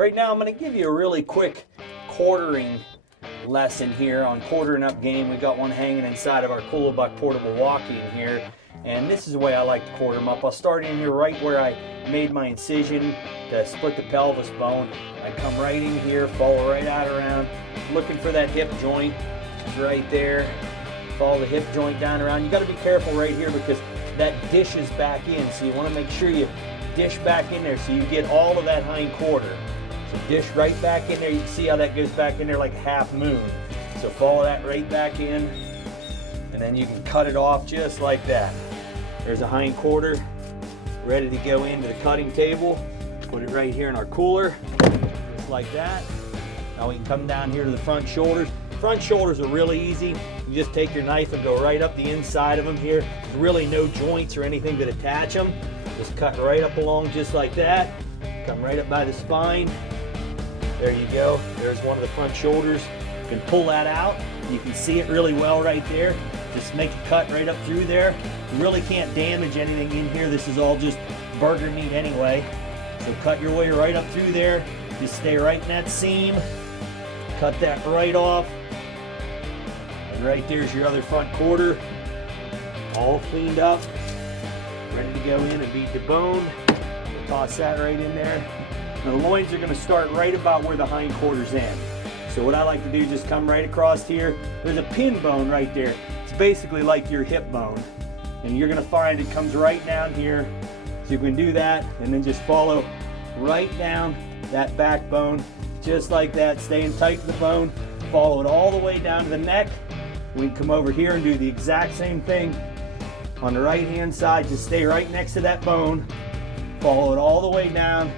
Right now I'm going to give you a really quick quartering lesson here on quartering up game. We got one hanging inside of our Koola Buck portable walking here, and this is the way I like to quarter them up. I'll start in here right where I made my incision to split the pelvis bone. I come right in here, follow right out around, looking for that hip joint. It's right there. Follow the hip joint down around. You got to be careful right here because that dishes back in, so you want to make sure you dish back in there so you get all of that hind quarter. So dish right back in there. You can see how that goes back in there like a half moon. So follow that right back in, and then you can cut it off just like that. There's a hind quarter ready to go into the cutting table. Put it right here in our cooler, just like that. Now we can come down here to the front shoulders. Front shoulders are really easy. You just take your knife and go right up the inside of them here. There's really no joints or anything that attach them. Just cut right up along just like that. Come right up by the spine. There you go. There's one of the front shoulders. You can pull that out. You can see it really well right there. Just make a cut right up through there. You really can't damage anything in here. This is all just burger meat anyway. So cut your way right up through there. Just stay right in that seam. Cut that right off. And right there's your other front quarter. All cleaned up. Ready to go in and beat the bone. We'll toss that right in there. Now the loins are going to start right about where the hind quarters end. So what I like to do is just come right across here. There's a pin bone right there. It's basically like your hip bone. And you're going to find it comes right down here. So you can do that and then just follow right down that backbone. Just like that, staying tight to the bone. Follow it all the way down to the neck. We can come over here and do the exact same thing on the right hand side. Just stay right next to that bone. Follow it all the way down,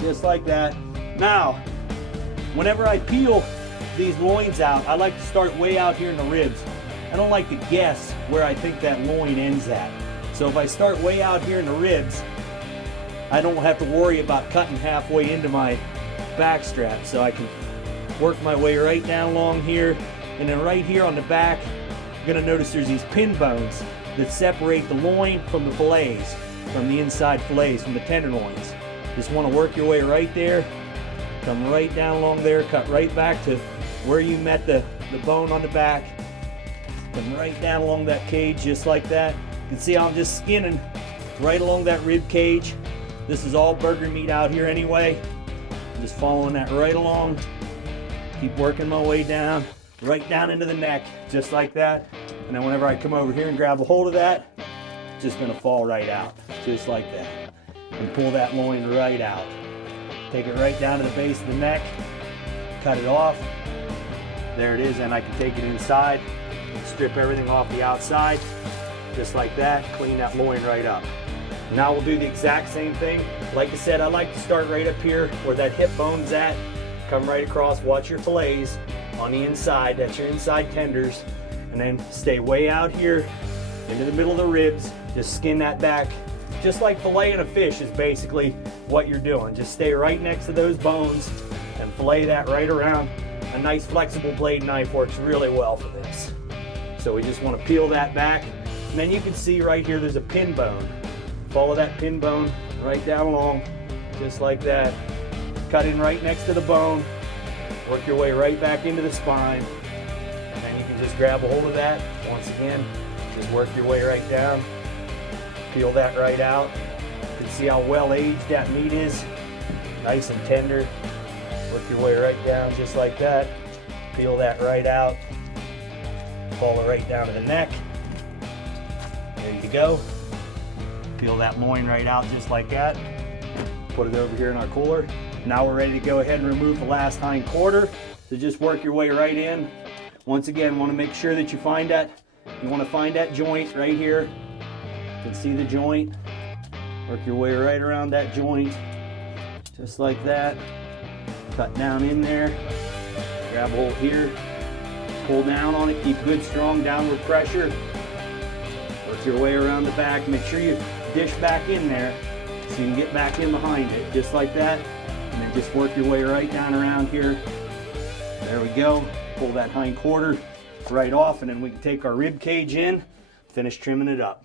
just like that. Now, whenever I peel these loins out, I like to start way out here in the ribs. I don't like to guess where I think that loin ends at. So if I start way out here in the ribs, I don't have to worry about cutting halfway into my back strap. So I can work my way right down along here. And then right here on the back, you're gonna notice there's these pin bones that separate the loin from the fillets, from the inside fillets, from the tenderloins. Just want to work your way right there, come right down along there, cut right back to where you met the bone on the back, come right down along that cage just like that. You can see how I'm just skinning right along that rib cage. This is all burger meat out here anyway. I'm just following that right along, keep working my way down, right down into the neck, just like that. And then whenever I come over here and grab a hold of that, it's just gonna fall right out, just like that. And pull that loin right out. Take it right down to the base of the neck, cut it off. There it is, and I can take it inside, strip everything off the outside, just like that, clean that loin right up. Now we'll do the exact same thing. Like I said, I like to start right up here where that hip bone's at, come right across, watch your fillets on the inside, that's your inside tenders. And then stay way out here into the middle of the ribs. Just skin that back. Just like filleting a fish is basically what you're doing. Just stay right next to those bones and fillet that right around. A nice flexible blade knife works really well for this. So we just want to peel that back. And then you can see right here there's a pin bone. Follow that pin bone right down along, just like that. Cut in right next to the bone. Work your way right back into the spine. And then you can just grab a hold of that. Once again, just work your way right down. Peel that right out. You can see how well aged that meat is. Nice and tender. Work your way right down just like that. Peel that right out. Follow right down to the neck. There you go. Peel that loin right out just like that. Put it over here in our cooler. Now we're ready to go ahead and remove the last hind quarter. So just work your way right in. Once again, want to make sure that you find that. You want to find that joint right here. You can see the joint. Work your way right around that joint, just like that. Cut down in there. Grab a hold here. Pull down on it. Keep good, strong downward pressure. Work your way around the back. Make sure you dish back in there so you can get back in behind it, just like that. And then just work your way right down around here. There we go. Pull that hind quarter right off, and then we can take our rib cage in, finish trimming it up.